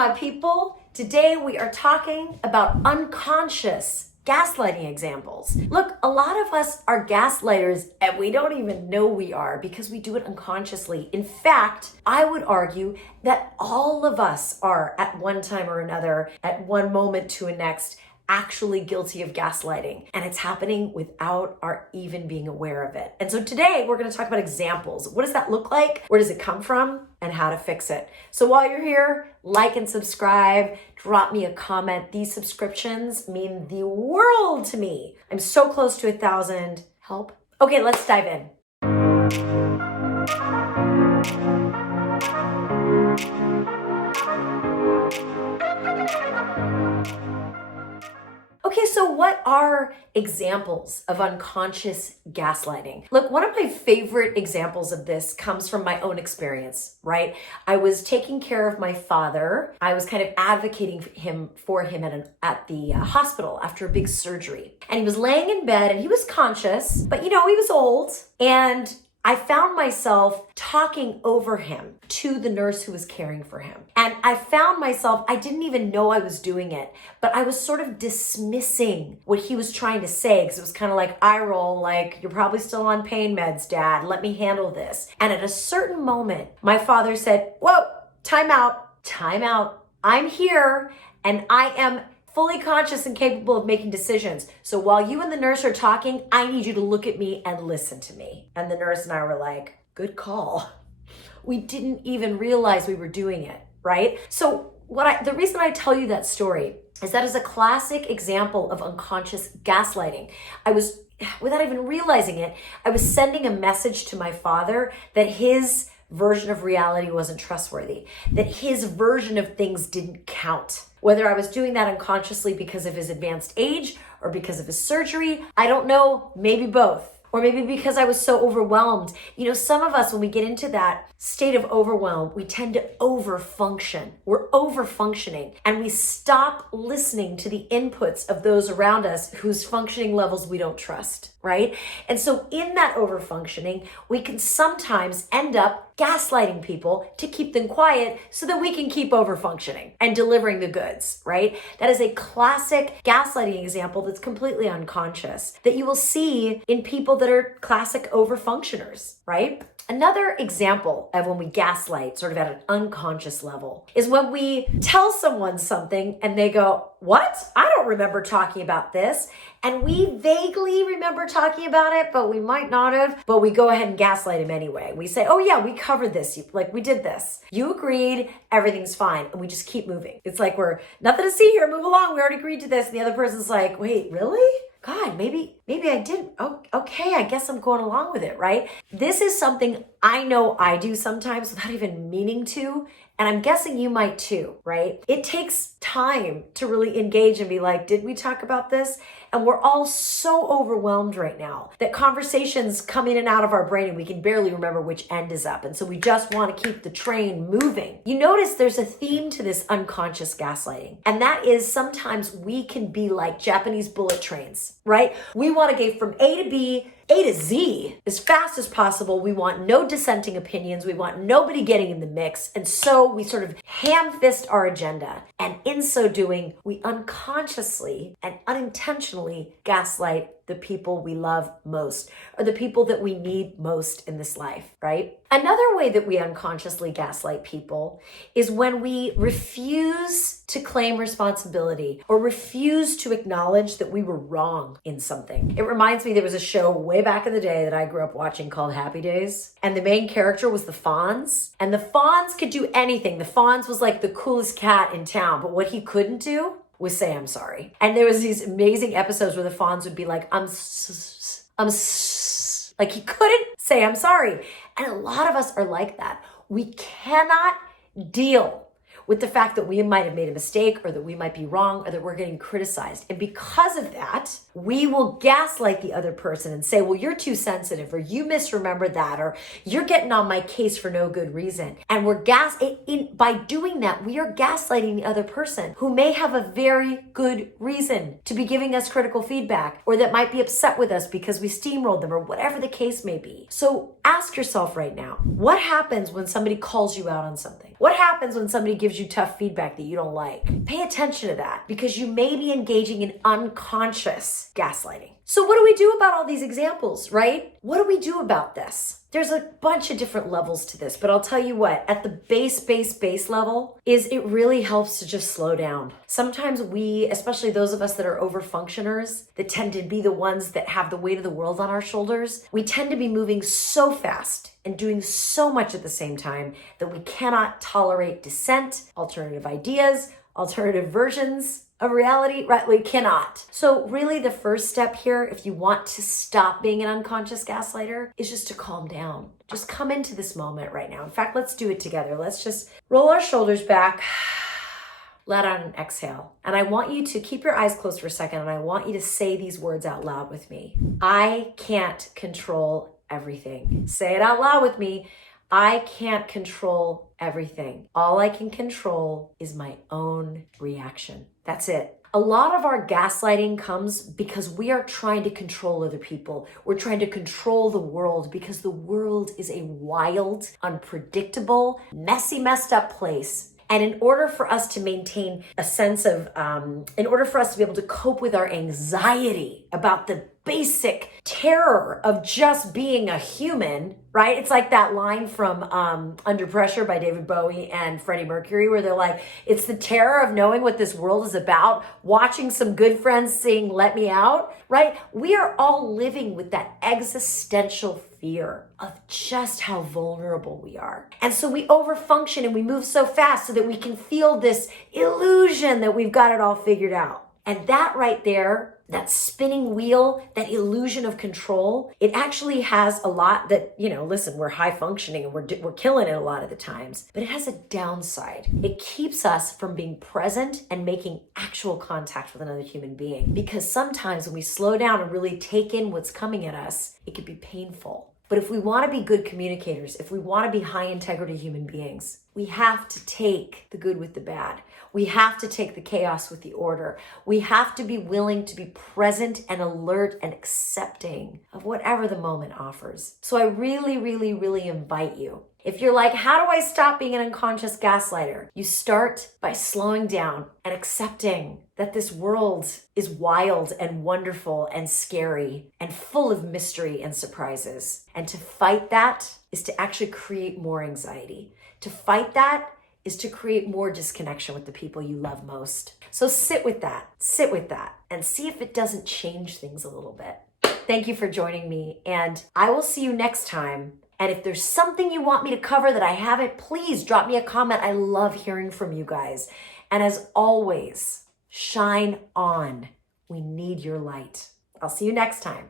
up, my people? Today we are talking about unconscious gaslighting examples. Look, a lot of us are gaslighters and we don't even know we are because we do it unconsciously. In fact, I would argue that all of us are at one time or another, at one moment to a next, actually guilty of gaslighting, and it's happening without our even being aware of it. And so today we're going to talk about examples. What does that look like? Where does it come from? And how to fix it. So while you're here, like and subscribe, drop me a comment. These subscriptions mean the world to me. I'm so close to 1,000. Help. Okay, let's dive in. Okay, so what are examples of unconscious gaslighting? Look, one of my favorite examples of this comes from my own experience, right? I was taking care of my father. I was kind of advocating for him at the hospital after a big surgery. And he was laying in bed and he was conscious, but he was old. And I found myself talking over him to the nurse who was caring for him. And I found myself, I didn't even know I was doing it, but I was sort of dismissing what he was trying to say because it was kind of like eye roll, like, you're probably still on pain meds, Dad. Let me handle this. And at a certain moment, my father said, whoa, time out. I'm here and I am fully conscious and capable of making decisions. So while you and the nurse are talking, I need you to look at me and listen to me. And the nurse and I were like, good call. We didn't even realize we were doing it, right? So the reason I tell you that story is that is a classic example of unconscious gaslighting. Without even realizing it, I was sending a message to my father that his version of reality wasn't trustworthy, that his version of things didn't count. Whether I was doing that unconsciously because of his advanced age or because of his surgery, I don't know, maybe both. Or maybe because I was so overwhelmed. Some of us, when we get into that state of overwhelm, we tend to overfunction. We're overfunctioning and we stop listening to the inputs of those around us whose functioning levels we don't trust, right? And so in that overfunctioning, we can sometimes end up gaslighting people to keep them quiet so that we can keep overfunctioning and delivering the goods, right? That is a classic gaslighting example that's completely unconscious that you will see in people that are classic overfunctioners, right? Another example of when we gaslight sort of at an unconscious level is when we tell someone something and they go, what? I don't remember talking about this. And we vaguely remember talking about it, but we might not have, but we go ahead and gaslight him anyway. We say, oh yeah, we covered this. Like we did this. You agreed, everything's fine. And we just keep moving. It's like we're nothing to see here, move along. We already agreed to this. And the other person's like, wait, really? God, maybe I didn't. Oh, okay, I guess I'm going along with it, right? This is something I know I do sometimes without even meaning to, and I'm guessing you might too, right? It takes time to really engage and be like, did we talk about this? And we're all so overwhelmed right now that conversations come in and out of our brain and we can barely remember which end is up. And so we just want to keep the train moving. You notice there's a theme to this unconscious gaslighting. And that is sometimes we can be like Japanese bullet trains, right? We want to get from A to B, A to Z as fast as possible. We want no dissenting opinions. We want nobody getting in the mix. And so we sort of ham fist our agenda. And in so doing, we unconsciously and unintentionally gaslight the people we love most or the people that we need most in this life, right? Another way that we unconsciously gaslight people is when we refuse to claim responsibility or refuse to acknowledge that we were wrong in something. It reminds me, there was a show way back in the day that I grew up watching called Happy Days, and the main character was the Fonz, and the Fonz could do anything. The Fonz was like the coolest cat in town, but what he couldn't do was say, I'm sorry. And there was these amazing episodes where the Fonz would be like, like he couldn't say, I'm sorry. And a lot of us are like that. We cannot deal with the fact that we might have made a mistake or that we might be wrong or that we're getting criticized. And because of that, we will gaslight the other person and say, well, you're too sensitive, or you misremembered that, or you're getting on my case for no good reason. And by doing that, we are gaslighting the other person who may have a very good reason to be giving us critical feedback, or that might be upset with us because we steamrolled them, or whatever the case may be. So ask yourself right now, what happens when somebody calls you out on something? What happens when somebody gives you tough feedback that you don't like? Pay attention to that, because you may be engaging in unconscious gaslighting. So what do we do about all these examples, right? What do we do about this? There's a bunch of different levels to this, but I'll tell you what, at the base level is it really helps to just slow down. Sometimes we, especially those of us that are overfunctioners, that tend to be the ones that have the weight of the world on our shoulders, we tend to be moving so fast and doing so much at the same time that we cannot tolerate dissent, alternative ideas, alternative versions of reality, right? We cannot. So really the first step here, if you want to stop being an unconscious gaslighter, is just to calm down. Just come into this moment right now. In fact, let's do it together. Let's just roll our shoulders back, let out an exhale. And I want you to keep your eyes closed for a second, and I want you to say these words out loud with me. I can't control everything. Say it out loud with me. I can't control everything. All I can control is my own reaction. That's it. A lot of our gaslighting comes because we are trying to control other people. We're trying to control the world because the world is a wild, unpredictable, messy, messed up place. And in order for us to maintain a sense of, in order for us to be able to cope with our anxiety about the basic terror of just being a human, right? It's like that line from Under Pressure by David Bowie and Freddie Mercury, where they're like, it's the terror of knowing what this world is about, watching some good friends sing Let Me Out, right? We are all living with that existential fear of just how vulnerable we are. And so we overfunction and we move so fast so that we can feel this illusion that we've got it all figured out. And that right there, that spinning wheel, that illusion of control, it actually has a lot that, listen, we're high functioning and we're killing it a lot of the times, but it has a downside. It keeps us from being present and making actual contact with another human being. Because sometimes when we slow down and really take in what's coming at us, it can be painful. But if we want to be good communicators, if we want to be high integrity human beings, we have to take the good with the bad. We have to take the chaos with the order. We have to be willing to be present and alert and accepting of whatever the moment offers. So I really, really, really invite you. If you're like, how do I stop being an unconscious gaslighter? You start by slowing down and accepting that this world is wild and wonderful and scary and full of mystery and surprises. And to fight that is to actually create more anxiety. To fight that is to create more disconnection with the people you love most. So sit with that, and see if it doesn't change things a little bit. Thank you for joining me, and I will see you next time. And if there's something you want me to cover that I haven't, please drop me a comment. I love hearing from you guys. And as always, shine on. We need your light. I'll see you next time.